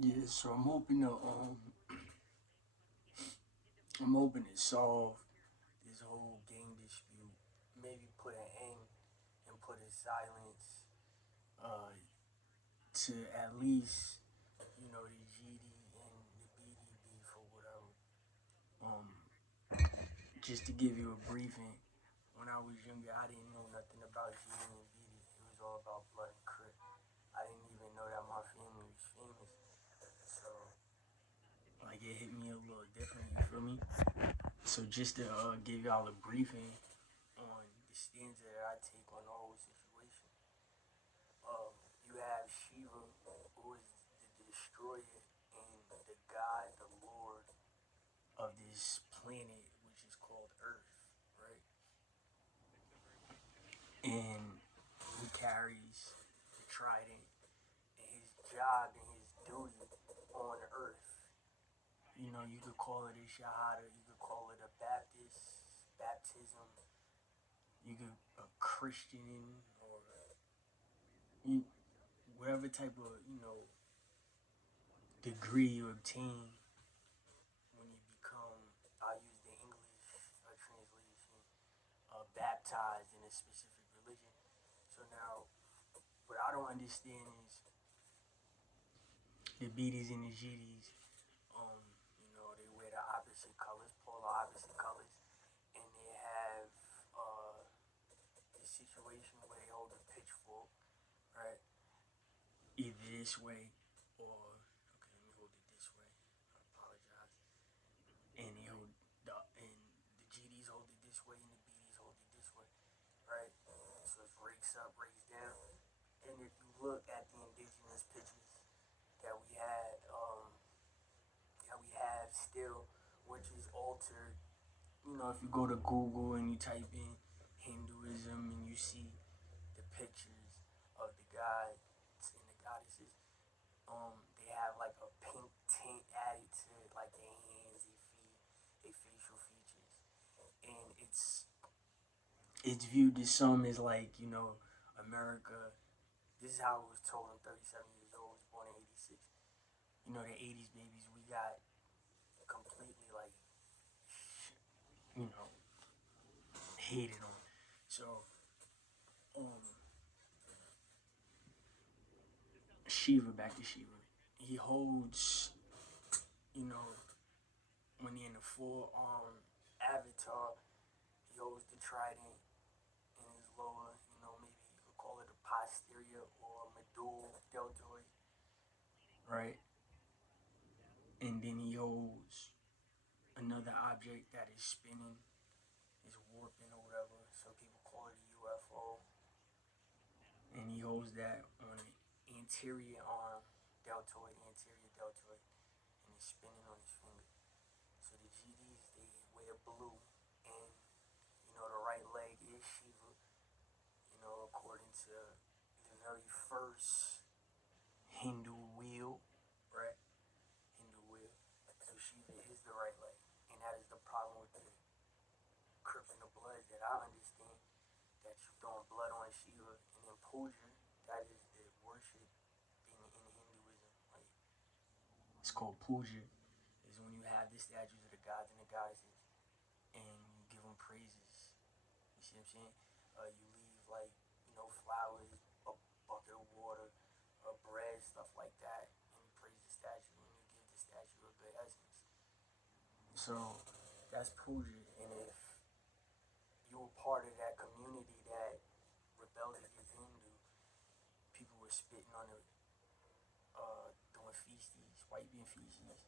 Yeah, so I'm hoping to solve this whole gang dispute. Maybe put an end and put a silence uh, to at least the GD and the BD beef or whatever. Um, just to give you a briefing, when I was younger, I didn't know nothing about GD and BD. It was all about blood and crip. I didn't even know that my family was famous. So like it hit me a little different. You feel me? So just to give y'all a briefing on the stanza that I take on the whole situation. You have Shiva, who is the destroyer and the god, the lord of this planet, which is called Earth, right? And he carries the trident, and his job and his duty on Earth. You could call it a shahada, you could call it a baptism, you could a Christian or you, whatever type of degree you obtain when you become, I'll use the English translation, baptized in a specific religion. So now, what I don't understand is the BDs and the GDs. They wear the opposite colors, polar opposite colors, and they have this situation where they hold a pitchfork, right? Either this way or okay, let me hold it this way. I apologize. And the GDs hold it this way and the BDs hold it this way, right? So it's rakes up, rakes down. And if you look at the indigenous pictures that we had, that we have still, which is altered. If you go to Google and you type in Hinduism and you see the pictures of the gods and the goddesses, they have like a pink tint added to like their hands, their feet, their facial features, and it's viewed to some as like America. This is how it was told. I'm 37 years old. I was born in '86. The '80s babies. We got completely like you know hated on. So um, Shiva, back to Shiva. He holds you know when he in the full avatar, he holds the trident in his lower, maybe you could call it a posterior or medulla deltoid, right? And then he holds another object that is spinning, is warping or whatever. Some people call it a UFO. And he holds that on the anterior arm, anterior deltoid, and he's spinning on his finger. So the GDs, they wear blue, and the right leg is Shiva, according to the very first Hindu wheel, right? Hindu wheel. So Shiva is the right leg. And that is the problem with the Crips and the Bloods that I understand, that you throwing blood on Shiva, and then Puja, that is the worship in Hinduism. Like it's called puja. Is when you have the statues of the gods and the goddesses, and you give them praises. You see what I'm saying? You leave like flowers, a bucket of water, bread, stuff like that, and you praise the statue, and you give the statue a good essence. So that's puja, and if you were part of that community that rebelled against Hindu, people were spitting on it, doing feces, wiping feces,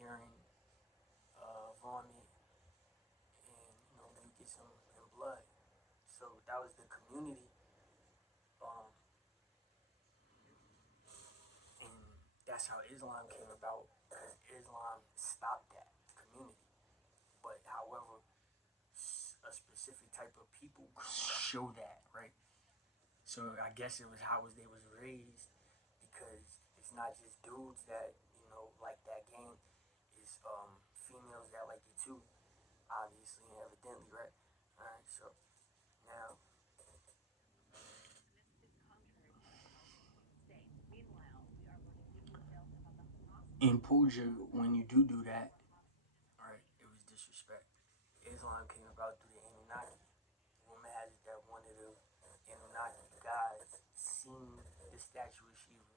urine, vomit, and mucus and blood. So that was the community, um, and that's how Islam came about. Because Islam stopped that community, but however, a specific type of people show that, right? So I guess it was how they was raised, because it's not just dudes that like that game. It's females that like it too, obviously and evidently, right? All right, so now in Puja, when you do that, right, it was disrespect. Islam came about through the Anunnaki. Woman has it that one of the Anunnaki gods seen the statue of Shiva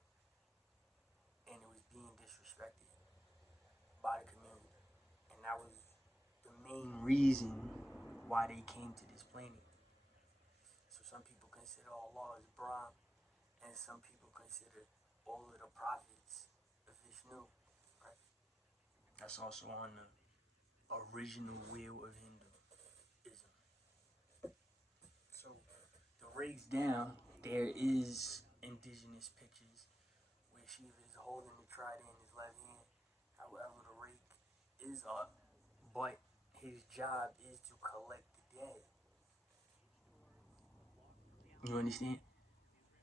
and it was being disrespected by the community. And that was the main reason why they came to this planet. So some people consider Allah as Brahm, and some people consider all of the prophets of Vishnu. Right? That's also on the original wheel of Hinduism. So the rakes down, there is indigenous pictures where Shiva is holding the trident in his left hand. However, the rake is up, but his job is to collect the dead. You understand?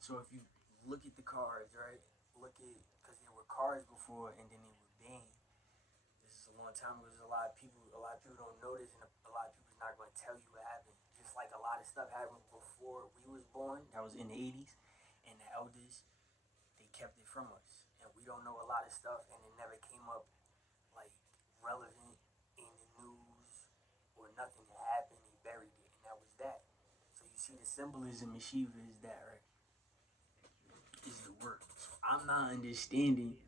So if you look at the cards, right? Look at, because there were cards before and then they were banned. This is a long time ago. There's a lot of people don't know this, and a lot of people's not going to tell you what happened. Just like a lot of stuff happened before we was born, that was in the 80s, and the elders, they kept it from us. And we don't know a lot of stuff, and it never came up like relevant in the news or nothing that happened. He buried it, and that was that. So you see the symbolism of Shiva is that, right? Is the work. So I'm not understanding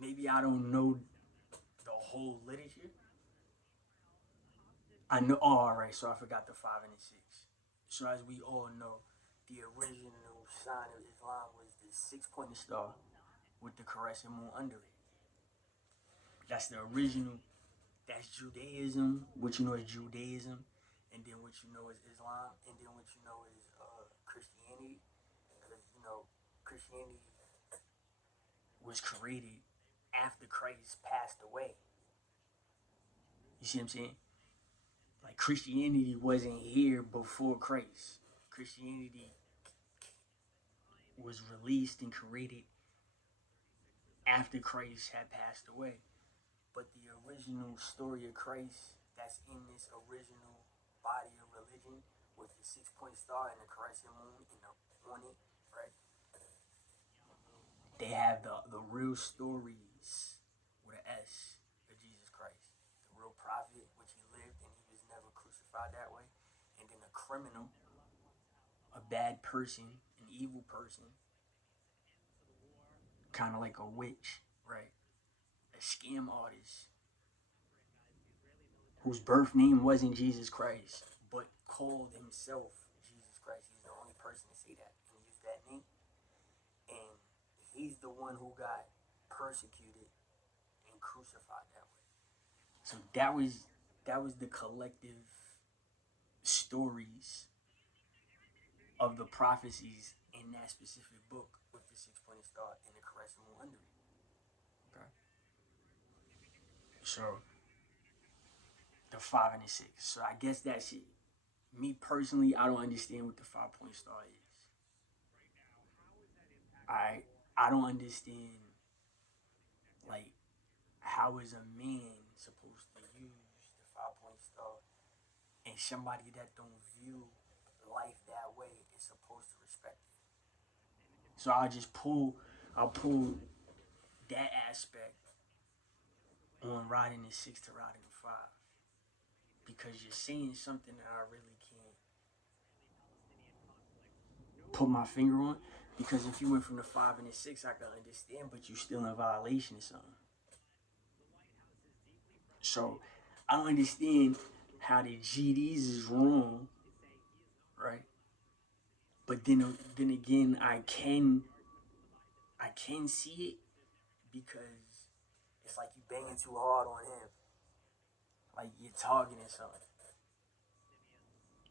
maybe I don't know the whole literature. I know. Oh, all right. So I forgot the 5 and the 6. So as we all know, the original sign of Islam was the 6-pointed star with the crescent moon under it. That's the original. That's Judaism. What you know is Judaism, and then what you know is Islam, and then what you know is Christianity. Because you know Christianity was created after Christ passed away. You see what I'm saying? Like Christianity wasn't here before Christ. Christianity was released and created after Christ had passed away. But the original story of Christ that's in this original body of religion with the 6-point star and the crescent moon on it, right? They have the real stories with an S of Jesus Christ. The real prophet, which he lived and he was never crucified that way. And then a criminal, a bad person, an evil person, kind of like a witch, right? A scam artist whose birth name wasn't Jesus Christ, but called himself Jesus Christ. He's the only person to say that and use that name. And he's the one who got persecuted and crucified that way. So that was the collective stories of the prophecies in that specific book with the 6-pointed star and the crescent moon under it. Okay. So the 5 and the 6. So I guess that's it. Me personally, I don't understand what the 5-point star is. I don't understand like how is a man supposed to use the 5-point star and somebody that don't view life that way is supposed to respect it. So I'll pull that aspect on riding the 6 to riding the 5 because you're saying something that I really can't put my finger on. Because if you went from the 5 and the 6, I can understand, but you're still in violation of something. So I don't understand how the GDs is wrong, right? But then again, I can see it because it's like you banging too hard on him, like you're targeting something.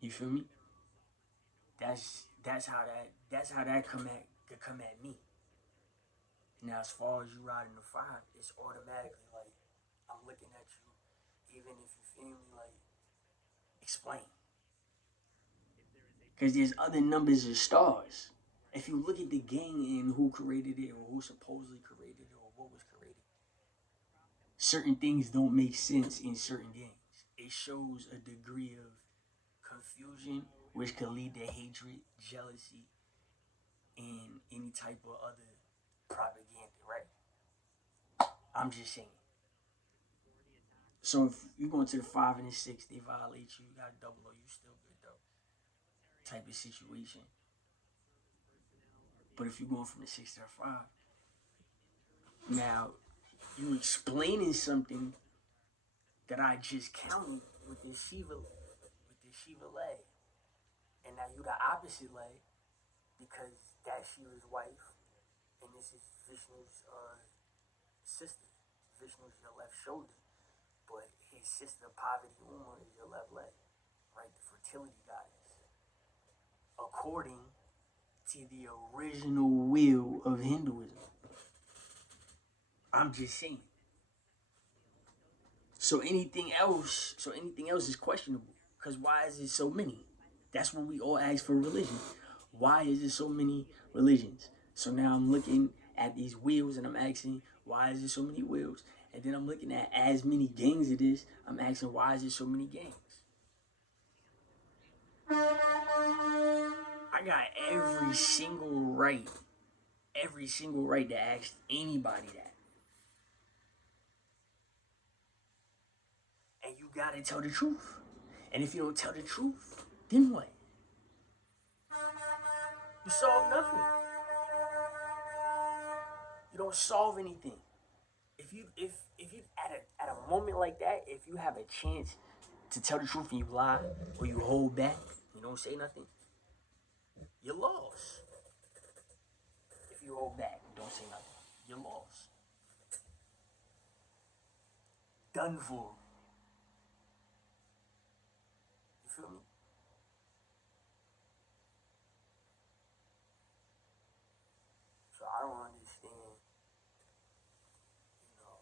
You feel me? That's how that come at me. Now, as far as you riding the 5, it's automatically like I'm looking at you, even if you feel me, like explain. Because there's other numbers of stars. If you look at the game and who created it or who supposedly created it or what was created, certain things don't make sense in certain games. It shows a degree of confusion which could lead to hatred, jealousy, and any type of other propaganda, right? I'm just saying. So if you go into the 5 and the 6, they violate you, you got a double O, you still good though. Type of situation. But if you're going from the 6 to the 5, now you explaining something that I just counted with this Shiva leg. And now you the opposite leg because that's Shiva's wife and this is Vishnu's sister. Vishnu's your left shoulder. But his sister Parvati Uma is your left leg, right? The fertility goddess. According to the original will of Hinduism. I'm just saying. So anything else is questionable. Because why is it so many? That's when we all ask for religion. Why is there so many religions? So now I'm looking at these wheels and I'm asking, why is there so many wheels? And then I'm looking at as many gangs it is. I'm asking, why is there so many gangs? I got every single right to ask anybody that. And you gotta tell the truth. And if you don't tell the truth, then what? You solve nothing. You don't solve anything. If you at a moment like that, if you have a chance to tell the truth and you lie or you hold back, you don't say nothing, you're lost. If you hold back, you don't say nothing, you're lost. Done for. You feel me? So I don't understand, you know,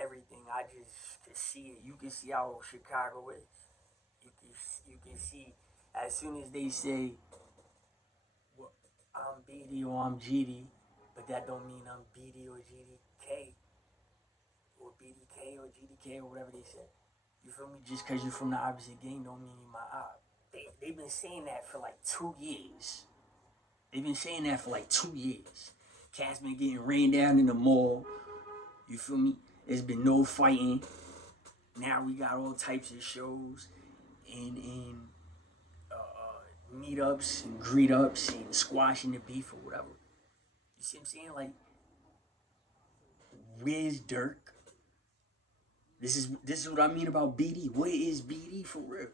everything. I just can see it. You can see how Chicago is. You can see as soon as they say, well, I'm BD or I'm GD, but that don't mean I'm BD or GDK or BDK or GDK or whatever they say. You feel me? Just because you're from the opposite gang don't mean you're my op. They've been saying that for like 2 years. They've been saying that for like 2 years. Cats been getting rained down in the mall. You feel me? There's been no fighting. Now we got all types of shows and meetups and greet ups and squashing the beef or whatever. You see what I'm saying? Like, where's Dirk? This is what I mean about BD. Where is BD for real?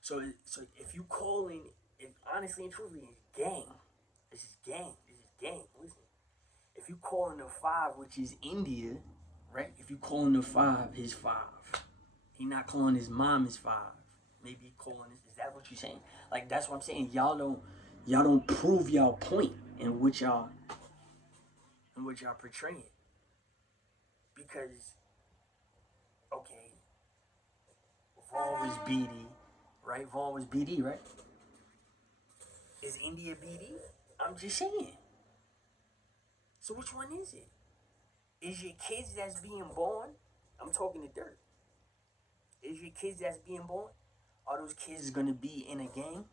So if you calling, if honestly and truthfully, it's gang. This is gang. This is gang. Listen, if you calling the 5, which is India, right? If you calling the 5, his 5. He not calling his mom his 5. Maybe he calling his. Is that what you're saying? Like that's what I'm saying. Y'all don't prove y'all point in what y'all portraying. Because okay, Vaughn was BD, right? Vaughn was BD, right? Is India BD? I'm just saying. So which one is it? Is your kids that's being born? I'm talking to Dirt. Is your kids that's being born? Are those kids gonna be in a gang?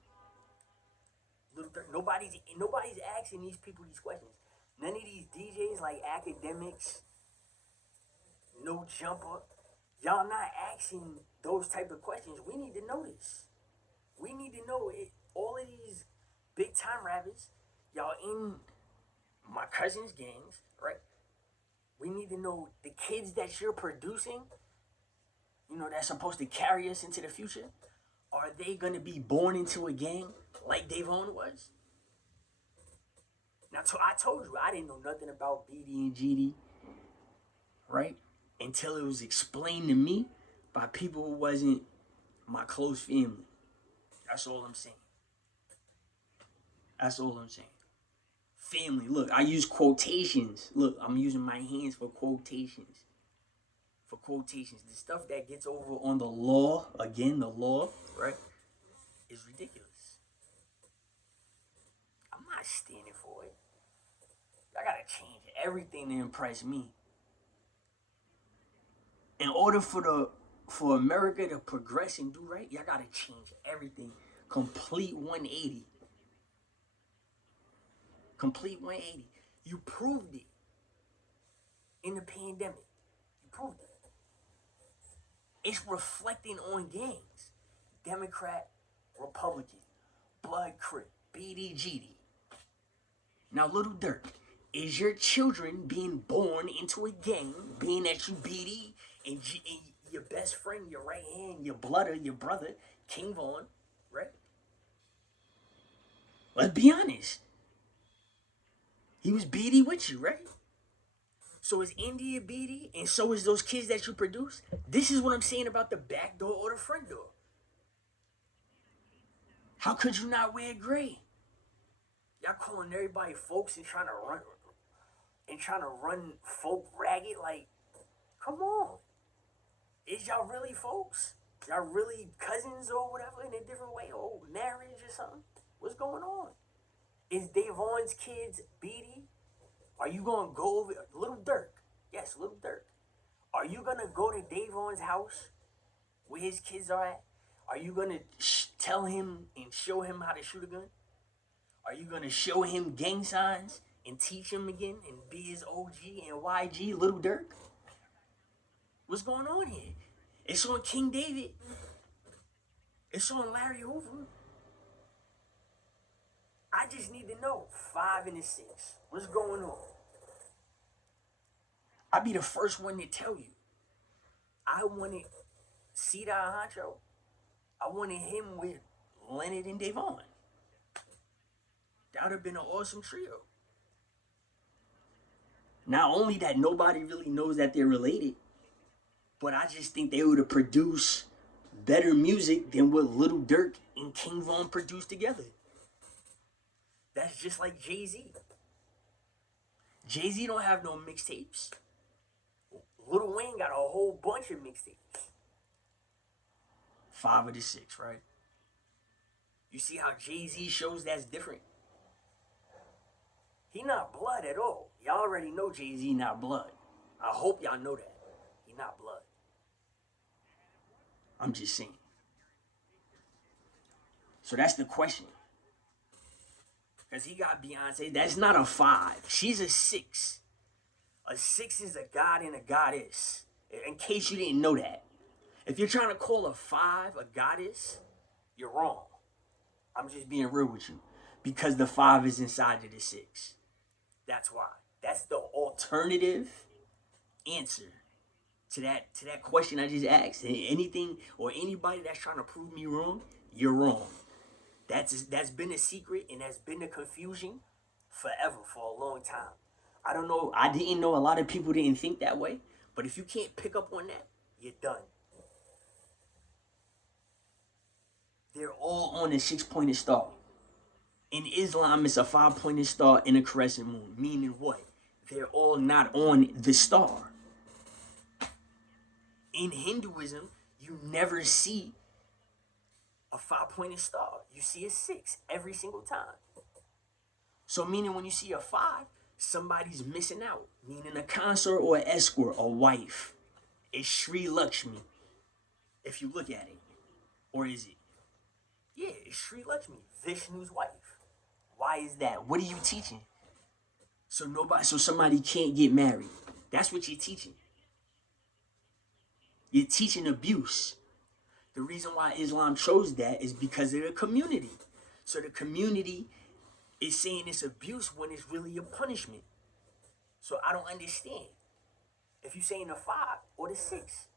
Little Dirt. Nobody's asking these people these questions. None of these DJs like academics, no jumper. Y'all not asking those type of questions. We need to know this. We need to know it. All of these big time rappers, y'all in my cousin's gangs, right? We need to know the kids that you're producing, that's supposed to carry us into the future. Are they gonna be born into a gang like Davon was? Now, I told you I didn't know nothing about BD and GD, right? Until it was explained to me by people who wasn't my close family. That's all I'm saying. That's all I'm saying. Family. Look, I use quotations. Look, I'm using my hands for quotations. For quotations. The stuff that gets over on the law, again, the law, right, is ridiculous. I'm not standing for it. I gotta change everything to impress me. In order for America to progress and do right, y'all gotta change everything. Complete 180. Complete 180. You proved it in the pandemic. You proved it. It's reflecting on gangs. Democrat, Republican, Blood Crip, BDGD. Now, Little Durk, is your children being born into a gang, being that you BD and your best friend, your right hand, your blooder, your brother, King Von, right? Let's be honest. He was BD with you, right? So is India BD, and so is those kids that you produce. This is what I'm saying about the back door or the front door. How could you not wear gray? Y'all calling everybody folks and trying to run folk ragged. Like, come on. Is y'all really folks? Y'all really cousins or whatever in a different way, or marriage or something? What's going on? Is Davon's kids BD? Are you gonna go over Little Durk? Yes, Little Durk. Are you gonna go to Davon's house where his kids are at? Are you gonna tell him and show him how to shoot a gun? Are you gonna show him gang signs and teach him again and be his OG and YG, Little Durk? What's going on here? It's on King David. It's on Larry Hoover. I just need to know 5 and 6. What's going on? I'll be the first one to tell you. I wanted Cedar Honcho. I wanted him with Leonard and Davon. That would have been an awesome trio. Not only that nobody really knows that they're related, but I just think they would have produced better music than what Little Durk and King Von produced together. That's just like Jay-Z. Jay-Z don't have no mixtapes. Lil Wayne got a whole bunch of mixtapes. 5 of the 6, right? You see how Jay-Z shows that's different? He not blood at all. Y'all already know Jay-Z not blood. I hope y'all know that. He not blood. I'm just saying. So that's the question. Because he got Beyonce. That's not a 5. She's a 6. A 6 is a god and a goddess. In case you didn't know that. If you're trying to call a 5 a goddess, you're wrong. I'm just being real with you. Because the 5 is inside of the 6. That's why. That's the alternative answer to that question I just asked. And anything or anybody that's trying to prove me wrong, you're wrong. That's been a secret and that's been a confusion forever, for a long time. I don't know. I didn't know a lot of people didn't think that way. But if you can't pick up on that, you're done. They're all on a 6-pointed star. In Islam, it's a 5-pointed star and a crescent moon. Meaning what? They're all not on the star. In Hinduism, you never see a 5-pointed star. You see a 6 every single time. So meaning when you see a 5, somebody's missing out. Meaning a consort or an escort, a wife. It's Sri Lakshmi, if you look at it. Or is it? Yeah, it's Sri Lakshmi, Vishnu's wife. Why is that? What are you teaching? So somebody can't get married. That's what you're teaching. You're teaching abuse. The reason why Islam chose that is because of the community. So the community is saying it's abuse when it's really a punishment. So I don't understand. If you're saying the 5 or the 6,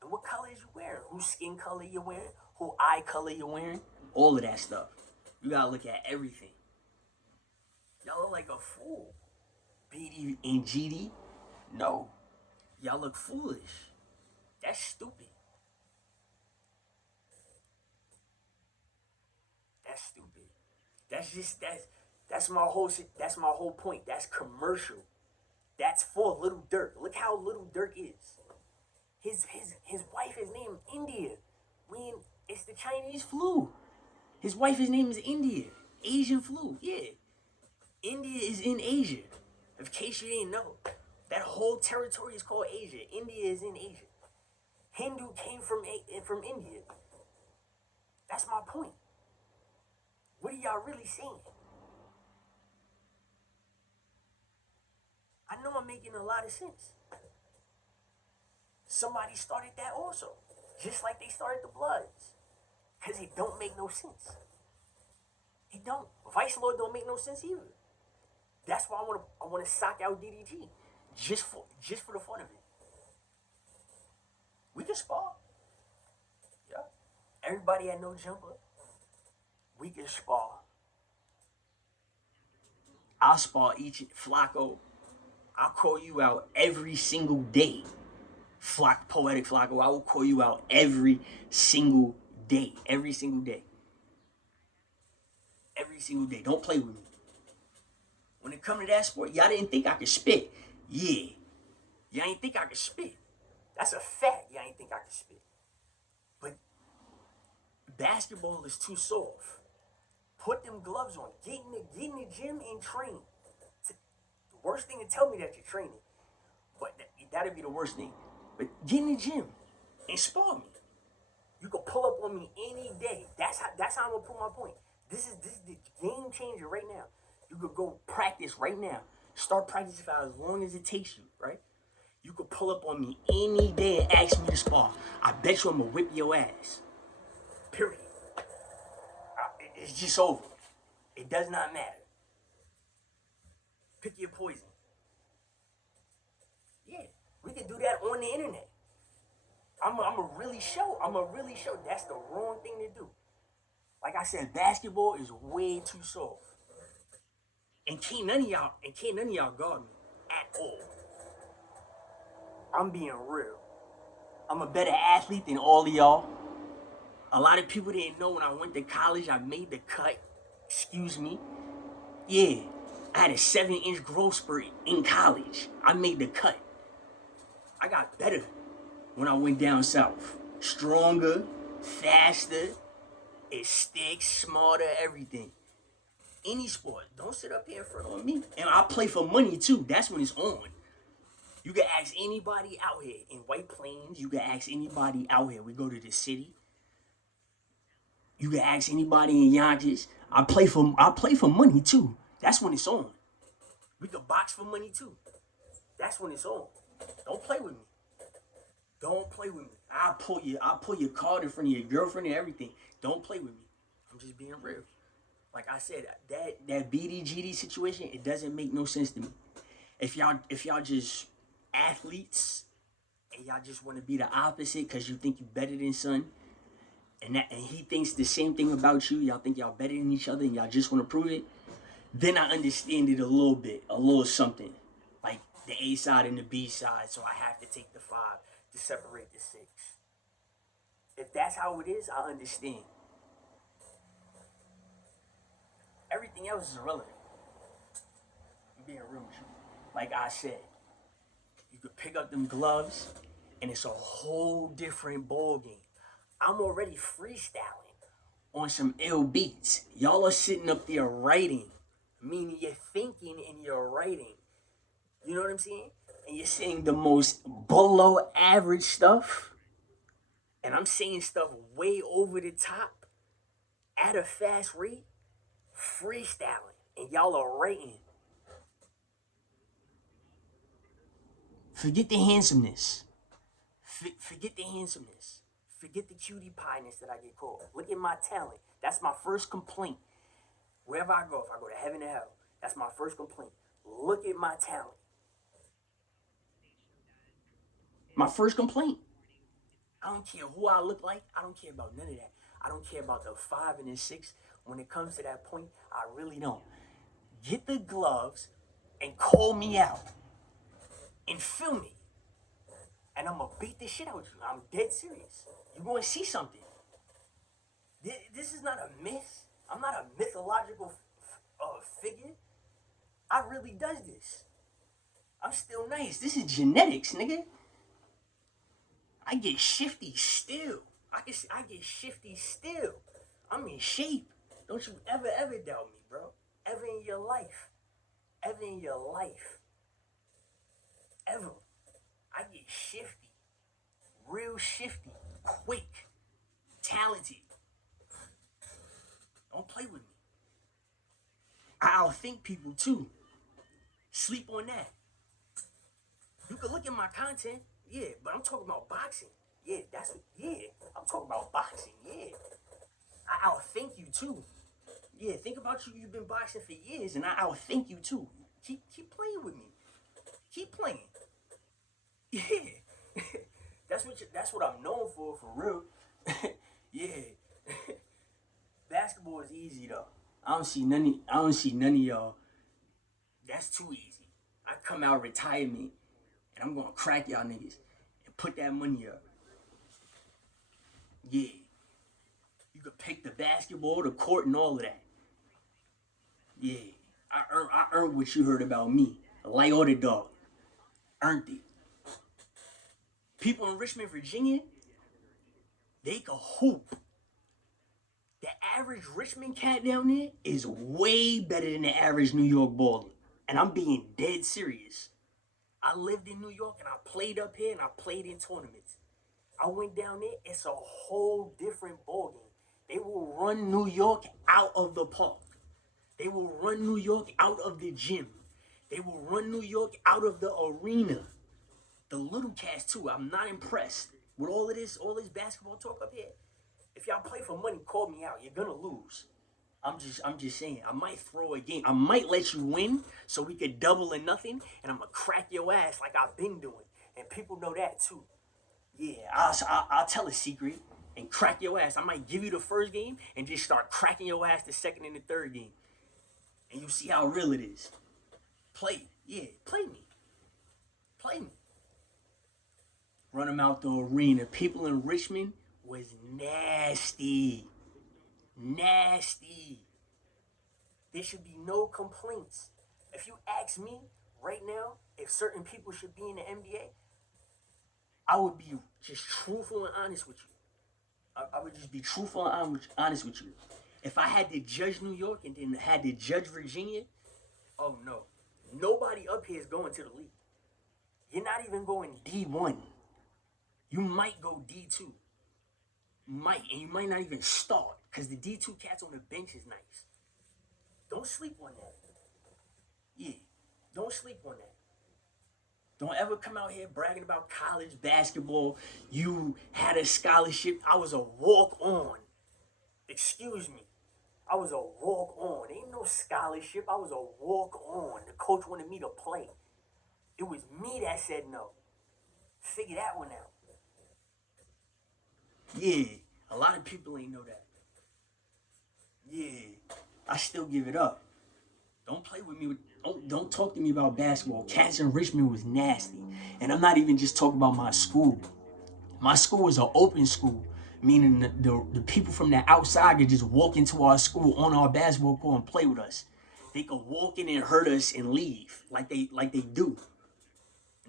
and what color is you wearing? Whose skin color you're wearing? Whose eye color you're wearing? All of that stuff. You gotta look at everything. Y'all look like a fool. BD and GD? No. Y'all look foolish. That's stupid. That's stupid. That's my whole point. That's commercial. That's for Little Durk. Look how Little Durk is. His wife is named India. When it's the Chinese flu. His wife is named India. Asian flu. Yeah. India is in Asia. In case you didn't know. That whole territory is called Asia. India is in Asia. Hindu came from India. That's my point. What are y'all really saying? making a lot of sense. Somebody started that also, just like they started the Bloods, because it don't make no sense. It don't. Vice Lord don't make no sense either. That's why I want to sock out DDG, just for the fun of it. We can spar. Yeah. Everybody at No Jumper, we can spar. I'll spar each Flacco. I'll call you out every single day. Poetic Flacco, I will call you out every single day. Every single day. Every single day. Don't play with me. When it come to that sport, y'all didn't think I could spit. Yeah. Y'all didn't think I could spit. That's a fact. Y'all didn't think I could spit. But basketball is too soft. Put them gloves on. Get in the gym and train. The worst thing to tell me that you're training. But that'd be the worst thing. But get in the gym and spar me. You can pull up on me any day. That's how I'm gonna put my point. This is the game changer right now. You could go practice right now. Start practicing for as long as it takes you, right? You could pull up on me any day and ask me to spar. I bet you I'm gonna whip your ass. Period. It's just over. It does not matter. Pick your poison. Yeah, we can do that on the internet. I'm a really show. That's the wrong thing to do. Like I said, basketball is way too soft. And can't none of y'all guard me at all. I'm being real. I'm a better athlete than all of y'all. A lot of people didn't know when I went to college, I made the cut. Excuse me. Yeah, I had a 7-inch growth spurt in college. I made the cut. I got better when I went down south. Stronger, faster, it sticks, smarter, everything. Any sport. Don't sit up here in front of me. And I play for money too. That's when it's on. You can ask anybody out here in White Plains. You can ask anybody out here. We go to the city. You can ask anybody in Yonkers. I play for money too. That's when it's on. We can box for money too. That's when it's on. Don't play with me. Don't play with me. I'll pull your card in front of your girlfriend and everything. Don't play with me. I'm just being real. Like I said, that BDGD situation, it doesn't make no sense to me. If y'all just athletes and y'all just want to be the opposite because you think you're better than son, and he thinks the same thing about you, y'all think y'all better than each other and y'all just want to prove it, then I understand it a little something. Like the A side and the B side, so I have to take the 5 to separate the 6. If that's how it is, I understand. Everything else is irrelevant. I'm being real with you. Like I said, you could pick up them gloves, and it's a whole different ball game. I'm already freestyling on some ill beats. Y'all are sitting up there writing, meaning you're thinking and you're writing. You know what I'm saying? And you're saying the most below average stuff, and I'm saying stuff way over the top at a fast rate, freestyling, and y'all are writing. Forget the handsomeness. Forget the handsomeness. Forget the cutie pie-ness that I get called. Look at my talent. That's my first complaint. Wherever I go, if I go to heaven or hell, that's my first complaint. Look at my talent. My first complaint. I don't care who I look like. I don't care about none of that. I don't care about the 5 and the 6. When it comes to that point, I really don't. Get the gloves and call me out and film me. And I'm going to beat the shit out of you. I'm dead serious. You're going to see something. This is not a myth. I'm not a mythological figure. I really does this. I'm still nice. This is genetics, nigga. I get shifty still. I get shifty still. I'm in shape. Don't you ever doubt me, bro. Ever in your life. Ever in your life. Ever. I get shifty. Real shifty. Quick. Talented. Don't play with me. I outthink people too. Sleep on that. You can look at my content, yeah, but I'm talking about boxing. Yeah, that's what, yeah. I'm talking about boxing, yeah. I outthink you too. Yeah, think about you. You've been boxing for years, and I outthink you too. Keep playing with me. Keep playing. Yeah, that's what I'm known for real. Yeah, basketball is easy though. I don't see none of y'all. That's too easy. I come out of retirement and I'm gonna crack y'all niggas and put that money up. Yeah, you could pick the basketball, the court, and all of that. Yeah, I earned what you heard about me. Light or the dog, earned it. People in Richmond, Virginia, they can hoop. The average Richmond cat down there is way better than the average New York baller. And I'm being dead serious. I lived in New York and I played up here and I played in tournaments. I went down there, it's a whole different ballgame. They will run New York out of the park. They will run New York out of the gym. They will run New York out of the arena. The little cats too. I'm not impressed with all this basketball talk up here. If y'all play for money, call me out. You're gonna lose. I'm just saying. I might throw a game. I might let you win so we could double or nothing, and I'm gonna crack your ass like I've been doing, and people know that too. Yeah, I'll tell a secret and crack your ass. I might give you the first game and just start cracking your ass the second and the third game, and you see how real it is. Play, yeah, play me, play me. Run them out the arena. People in Richmond was nasty, nasty. There should be no complaints. If you ask me right now if certain people should be in the NBA, I would be just truthful and honest with you. I would just be truthful and honest with you. If I had to judge New York and then had to judge Virginia, oh no. Nobody up here is going to the league. You're not even going D1. You might go D2. Might, and you might not even start because the D2 cats on the bench is nice. Don't sleep on that. Yeah, don't sleep on that. Don't ever come out here bragging about college basketball. You had a scholarship. I was a walk on. Excuse me. I was a walk on. Ain't no scholarship. I was a walk on. The coach wanted me to play. It was me that said no. Figure that one out. Yeah, a lot of people ain't know that. Yeah, I still give it up. Don't play with me. Don't talk to me about basketball. Cats in Richmond was nasty, and I'm not even just talking about my school. My school is an open school, meaning the people from the outside could just walk into our school on our basketball court and play with us. They could walk in and hurt us and leave like they do.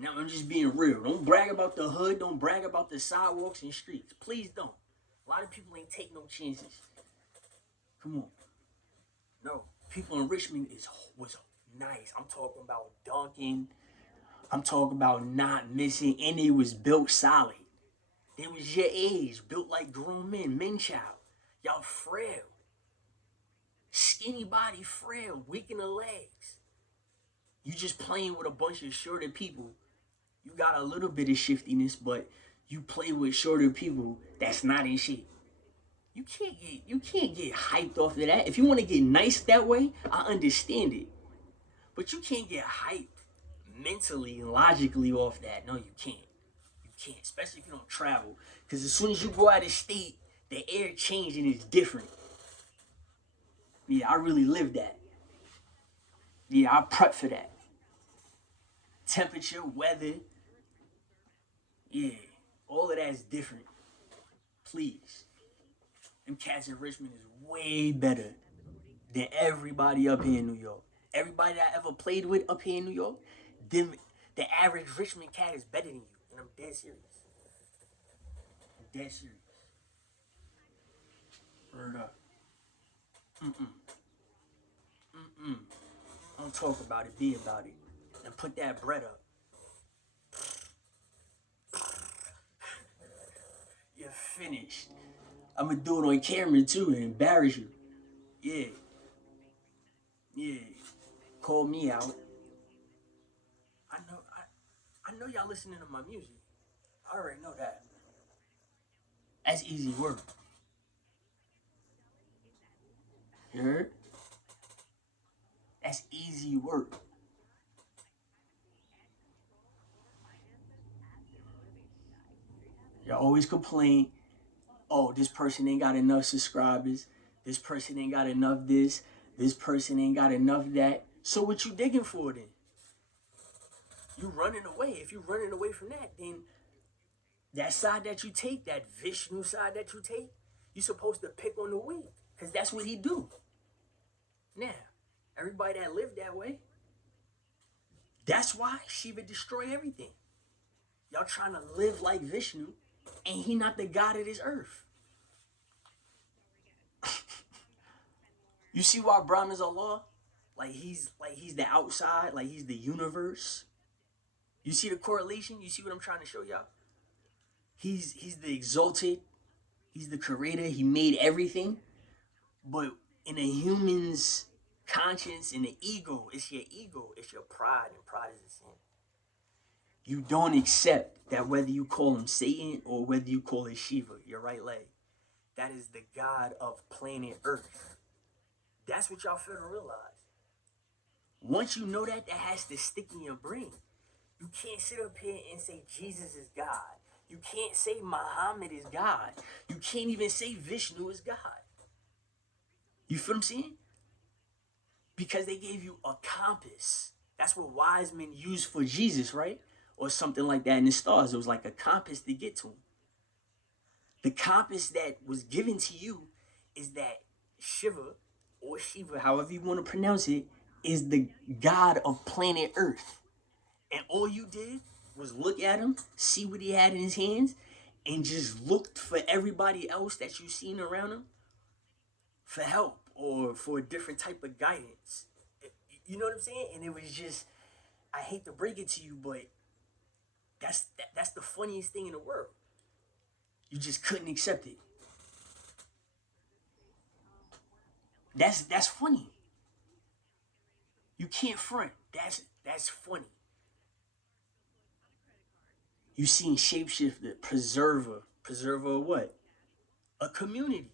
Now I'm just being real. Don't brag about the hood. Don't brag about the sidewalks and streets. Please don't. A lot of people ain't take no chances. Come on. No. People in Richmond was nice. I'm talking about dunking. I'm talking about not missing, and it was built solid. They was your age, built like grown men child. Y'all frail. Skinny body, frail, weak in the legs. You just playing with a bunch of shorter people. You got a little bit of shiftiness, but you play with shorter people that's not in shape. You can't get hyped off of that. If you want to get nice that way, I understand it. But you can't get hyped mentally and logically off that. No, you can't. You can't, especially if you don't travel. Because as soon as you go out of state, the air changing is different. Yeah, I really live that. Yeah, I prep for that. Temperature, weather, yeah, all of that is different. Please. Them cats in Richmond is way better than everybody up here in New York. Everybody that I ever played with up here in New York, them, the average Richmond cat is better than you. And I'm dead serious. I'm dead serious. Word up. Don't talk about it, be about it. And put that bread up. You're finished. I'm gonna do it on camera too and embarrass you. Yeah, yeah. Call me out. I know y'all listening to my music. I already know that. That's easy work. You heard? That's easy work. Y'all always complain, oh, this person ain't got enough subscribers. This person ain't got enough this. This person ain't got enough that. So what you digging for then? You running away. If you running away from that, then that side that you take, that Vishnu side that you take, you supposed to pick on the weak. Because that's what he do. Now, everybody that lived that way, that's why Shiva destroy everything. Y'all trying to live like Vishnu, and he not the god of this earth. You see why Brahma's Allah? Like he's the outside, like he's the universe. You see the correlation? You see what I'm trying to show y'all? He's the exalted, he's the creator, he made everything. But in a human's conscience, in the ego, it's your pride, and pride is a sin. You don't accept that whether you call him Satan or whether you call it Shiva, your right leg, that is the god of planet Earth. That's what y'all fail to realize. Once you know that, that has to stick in your brain. You can't sit up here and say Jesus is God. You can't say Muhammad is God. You can't even say Vishnu is God. You feel what I'm saying? Because they gave you a compass. That's what wise men used for Jesus, right? Or something like that in the stars. It was like a compass to get to him. The compass that was given to you is that Shiva, or Shiva, however you want to pronounce it, is the god of planet Earth. And all you did was look at him, see what he had in his hands, and just looked for everybody else that you seen around him for help or for a different type of guidance. You know what I'm saying? And it was just, I hate to break it to you, but that's the funniest thing in the world. You just couldn't accept it. That's funny. You can't front. That's funny. You seen shapeshifter, preserver of what? A community,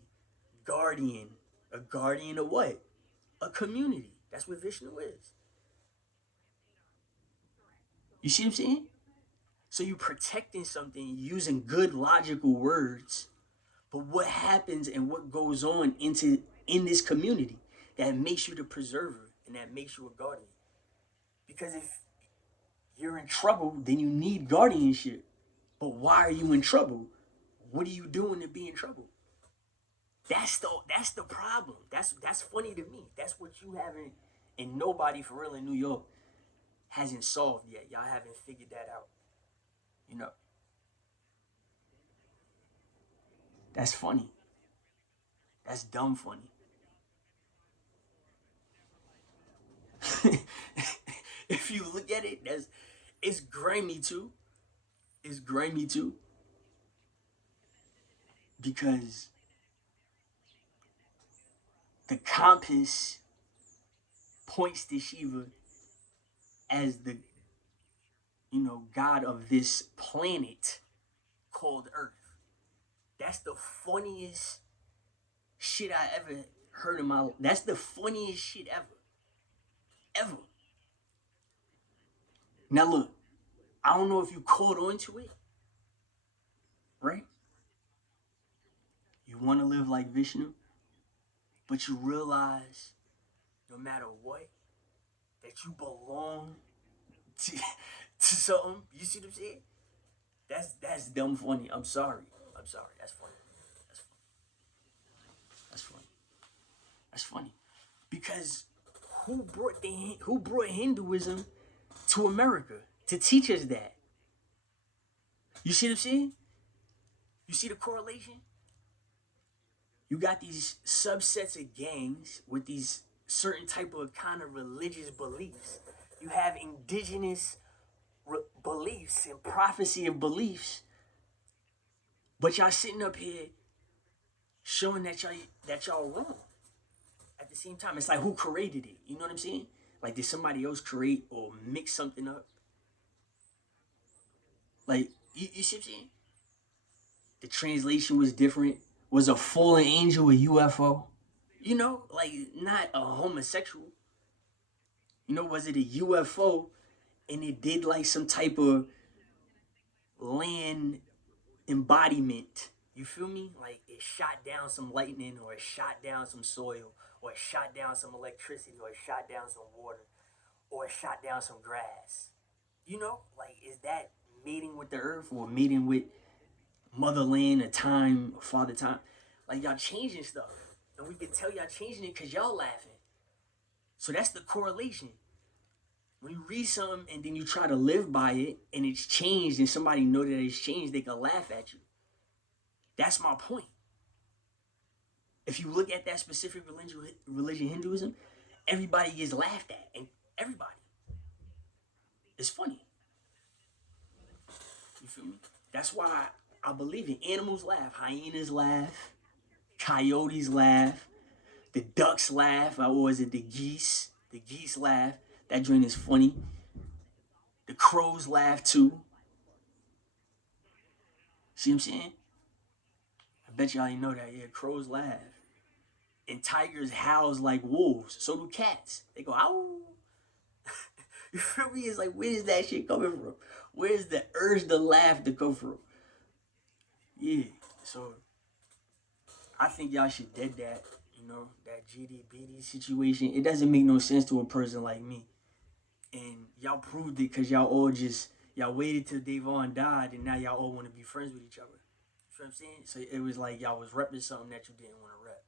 guardian, a guardian of what? A community. That's what Vishnu is. You see what I'm saying? So you protecting something using good logical words, but what happens and what goes on in this community that makes you the preserver and that makes you a guardian? Because if you're in trouble, then you need guardianship. But why are you in trouble? What are you doing to be in trouble? That's the problem. That's funny to me. That's what you haven't, and nobody for real in New York hasn't solved yet. Y'all haven't figured that out. You know. That's funny. That's dumb funny. If you look at it, it's grimy too. It's grimy too. Because the compass points to Shiva as the, god of this planet called Earth. That's the funniest shit I ever heard in my life. That's the funniest shit ever. Ever. Now look, I don't know if you caught on to it, right? You want to live like Vishnu, but you realize no matter what, that you belong to something. You see what I'm saying? That's dumb funny. I'm sorry. That's funny. That's funny. That's funny. That's funny. Because who brought Hinduism to America to teach us that? You see what I'm saying? You see the correlation? You got these subsets of gangs with these certain type of kind of religious beliefs. You have indigenous beliefs and prophecy of beliefs, but y'all sitting up here showing that y'all wrong. At the same time, it's like, who created it? You know what I'm saying? Like, did somebody else create or mix something up? Like, you see what I'm saying? The translation was different. Was a fallen angel a UFO? You know, like not a homosexual. You know, was it a UFO and it did like some type of land embodiment? You feel me? Like it shot down some lightning, or it shot down some soil, or it shot down some electricity, or it shot down some water, or it shot down some grass. You know, like is that mating with the earth or mating with motherland, a time, father time? Like y'all changing stuff, and we can tell y'all changing it because y'all laughing. So that's the correlation. When you read something and then you try to live by it and it's changed and somebody know that it's changed, they can laugh at you. That's my point. If you look at that specific religion, Hinduism, everybody gets laughed at, and everybody. It's funny. You feel me? That's why I believe it. Animals laugh. Hyenas laugh. Coyotes laugh. The ducks laugh. Or was it the geese? The geese laugh. That joint is funny. The crows laugh too. See what I'm saying? I bet y'all didn't know that. Yeah, crows laugh. And tigers howls like wolves. So do cats. They go, ow. You feel me? It's like, where's that shit coming from? Where's the urge to laugh to come from? Yeah. So I think y'all should dead that. You know, that GDBD situation. It doesn't make no sense to a person like me. And y'all proved it because y'all waited till Davon died and now y'all all want to be friends with each other. You know what I'm saying? So it was like y'all was repping something that you didn't want to rep.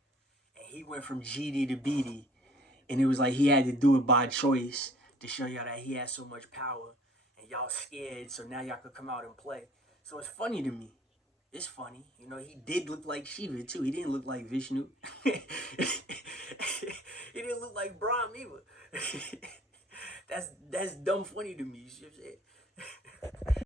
And he went from GD to BD, and it was like he had to do it by choice to show y'all that he has so much power, and y'all scared, so now y'all could come out and play. So it's funny to me. It's funny. You know, he did look like Shiva too. He didn't look like Vishnu. He didn't look like Brahm either. That's dumb funny to me. You see what I'm saying?